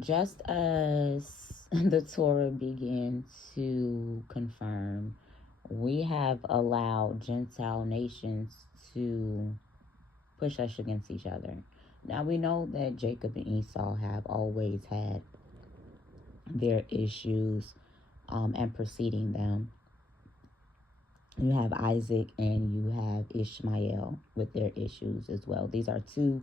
Just as the Torah began to confirm, we have allowed Gentile nations to push us against each other. Now we know that Jacob and Esau have always had their issues and preceding them. You have Isaac and you have Ishmael with their issues as well. These are two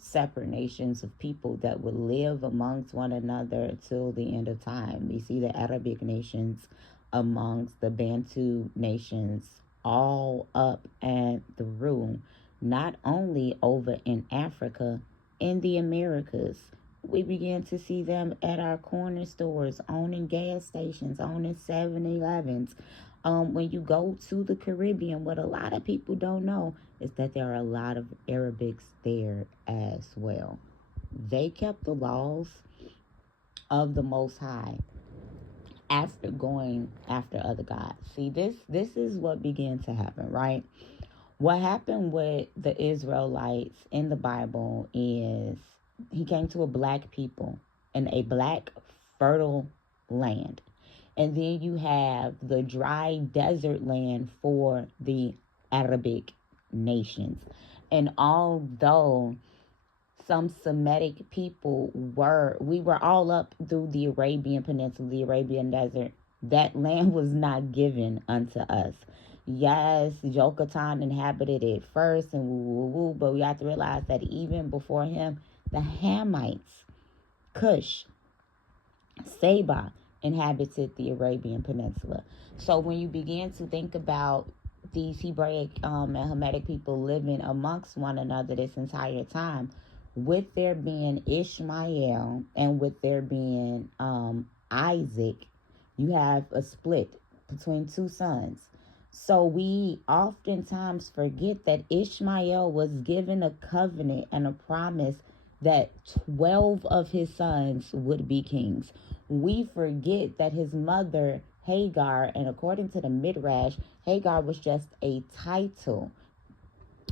separate nations of people that would live amongst one another till the end of time. We see the Arabic nations amongst the Bantu nations all up and through, not only over in Africa, in the Americas. We began to see them at our corner stores, owning gas stations, owning 7-Elevens. When you go to the Caribbean, what a lot of people don't know is that there are a lot of Arabics there as well. They kept the laws of the Most High after going after other gods. See, this is what began to happen, right? What happened with the Israelites in the Bible is he came to a black people in a black fertile land. And then you have the dry desert land for the Arabic nations. And although some Semitic people we were all up through the Arabian Peninsula, the Arabian Desert, that land was not given unto us. Yes, Jokatan inhabited it first and woo woo woo, but we have to realize that even before him, the Hamites, Cush, Saba inhabited the Arabian Peninsula. So when you begin to think about these Hebraic and Hamitic people living amongst one another this entire time, with there being Ishmael and with there being Isaac, you have a split between two sons. So we oftentimes forget that Ishmael was given a covenant and a promise that 12 of his sons would be kings. We forget that his mother, Hagar, and according to the Midrash, Hagar was just a title,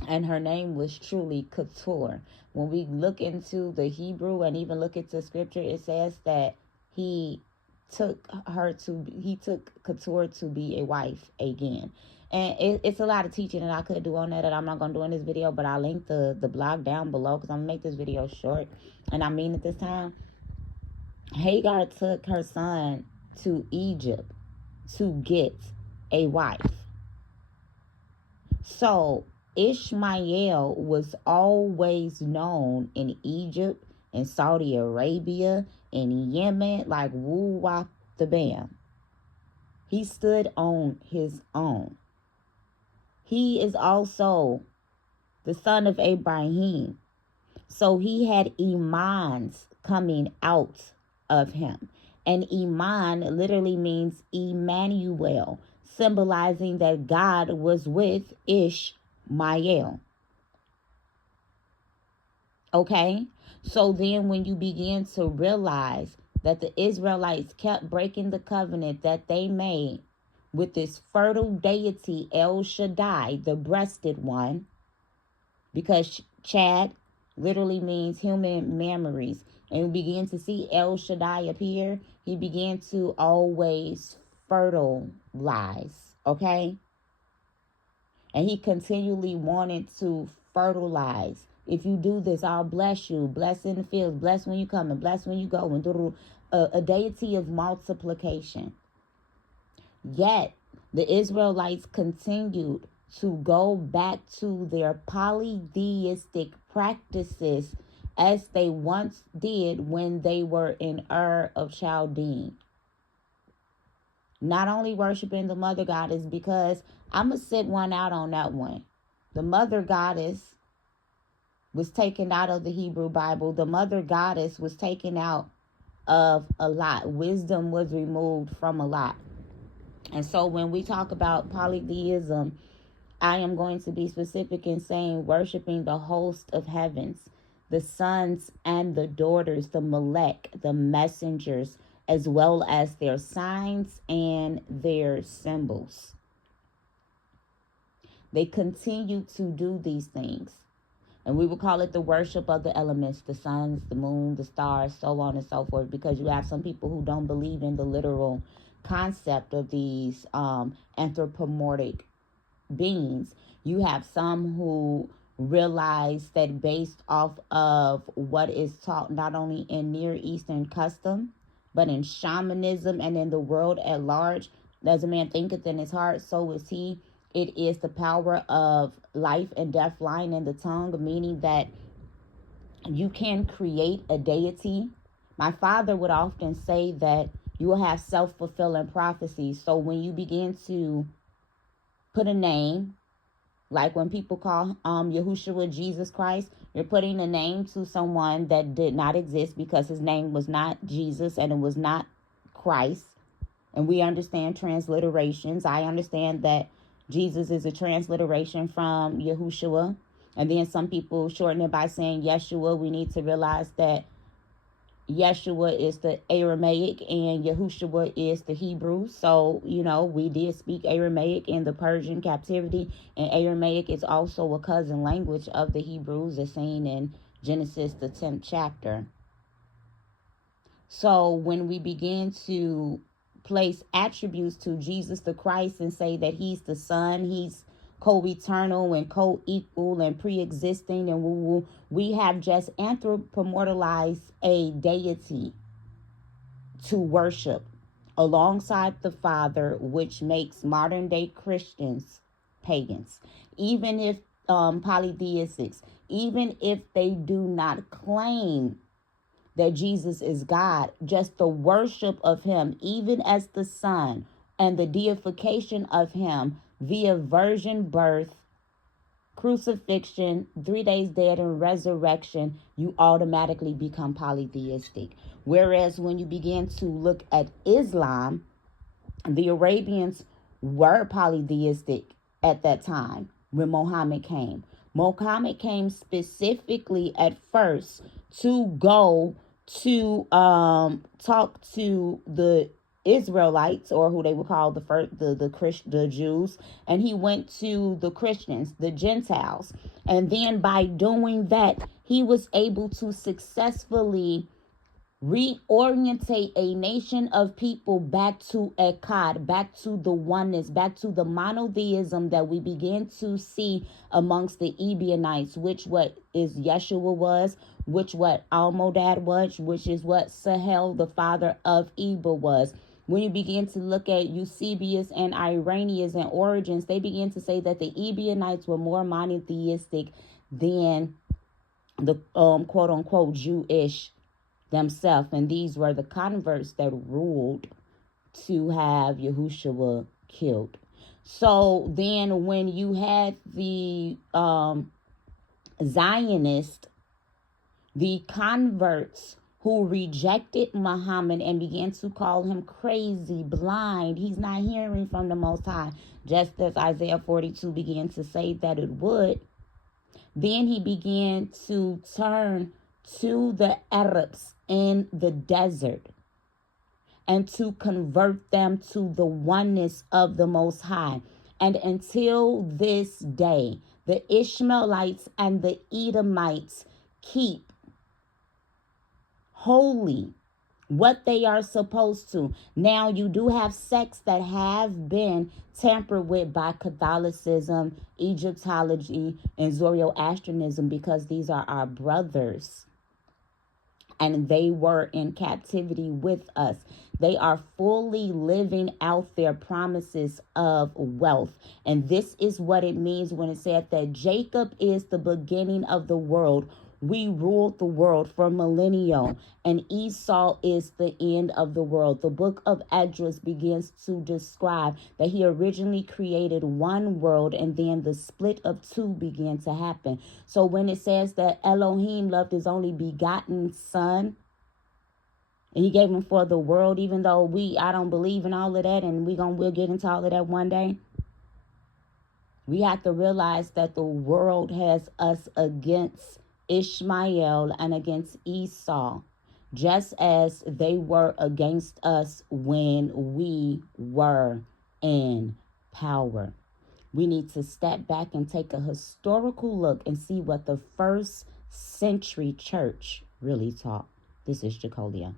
and her name was truly Keturah. When we look into the Hebrew and even look into scripture, it says that he took Keturah to be a wife again. And it's a lot of teaching that I could do on that I'm not going to do in this video, but I'll link the blog down below because I'm going to make this video short. And I mean it this time. Hagar took her son to Egypt to get a wife. So Ishmael was always known in Egypt, in Saudi Arabia, in Yemen, like woo wop the bam. He stood on his own. He is also the son of Abraham. So he had imans coming out of him. And Iman literally means Emmanuel, symbolizing that God was with Ishmael. Okay? So then when you begin to realize that the Israelites kept breaking the covenant that they made with this fertile deity El Shaddai, the breasted one, because Chad literally means human memories. And we begin to see El Shaddai appear. He began to always fertilize, okay? And he continually wanted to fertilize. If you do this, I'll bless you. Bless in the fields. Bless when you come and bless when you go. And a deity of multiplication. Yet, the Israelites continued to go back to their polytheistic practices as they once did when they were in Ur of Chaldean. Not only worshiping the mother goddess, because I'm going to sit one out on that one. The mother goddess was taken out of the Hebrew Bible. The mother goddess was taken out of a lot. Wisdom was removed from a lot. And so when we talk about polytheism, I am going to be specific in saying worshiping the host of heavens, the sons and the daughters, the Melech, the messengers, as well as their signs and their symbols. They continue to do these things. And we would call it the worship of the elements, the suns, the moon, the stars, so on and so forth, because you have some people who don't believe in the literal concept of these anthropomorphic beings. You have some who realize that based off of what is taught not only in Near Eastern custom, but in shamanism and in the world at large, as a man thinketh in his heart, so is he. It is the power of life and death lying in the tongue, meaning that you can create a deity. My father would often say that you will have self-fulfilling prophecies. So when you begin to put a name, like when people call Yahushua Jesus Christ, you're putting a name to someone that did not exist, because his name was not Jesus and it was not Christ. And we understand transliterations. I understand that Jesus is a transliteration from Yahushua. And then some people shorten it by saying Yeshua. We need to realize that Yeshua is the Aramaic and Yahushua is the Hebrew. So, we did speak Aramaic in the Persian captivity. And Aramaic is also a cousin language of the Hebrews, as seen in Genesis, the 10th chapter. So when we begin to place attributes to Jesus the Christ and say that he's the Son, he's co-eternal and co-equal and pre-existing, and we have just anthropomorphized a deity to worship alongside the Father, which makes modern day Christians pagans. Even if polytheistics, even if they do not claim that Jesus is God, just the worship of him, even as the Son, and the deification of him via virgin birth, crucifixion, 3 days dead, and resurrection, you automatically become polytheistic. Whereas when you begin to look at Islam, the Arabians were polytheistic at that time when Muhammad came. Muhammad came specifically at first to go to talk to the Israelites, or who they would call the Jews, and he went to the Christians, the Gentiles, and then by doing that, he was able to successfully reorientate a nation of people back to Echad, back to the oneness, back to the monotheism that we begin to see amongst the Ebionites, which what is Yeshua was, which what Almodad was, which is what Sahel, the father of Eba, was. When you begin to look at Eusebius and Irenaeus and Origins, they begin to say that the Ebionites were more monotheistic than the quote unquote Jewish themselves, and these were the converts that ruled to have Yahushua killed. So then when you had the Zionists, the converts who rejected Muhammad and began to call him crazy, blind, he's not hearing from the Most High, just as Isaiah 42 began to say that it would, then he began to turn to the Arabs in the desert and to convert them to the oneness of the Most High. And until this day, the Ishmaelites and the Edomites keep holy what they are supposed to. Now, you do have sects that have been tampered with by Catholicism, Egyptology, and Zoroastrianism, because these are our brothers. And they were in captivity with us. They are fully living out their promises of wealth. And this is what it means when it said that Jacob is the beginning of the world. We ruled the world for millennia, and Esau is the end of the world. The book of Esdras begins to describe that he originally created one world, and then the split of two began to happen. So when it says that Elohim loved his only begotten son, and he gave him for the world, even though I don't believe in all of that, and we'll get into all of that one day. We have to realize that the world has us against Ishmael and against Esau, just as they were against us when we were in power. We need to step back and take a historical look and see what the first century church really taught. This is Jacolia.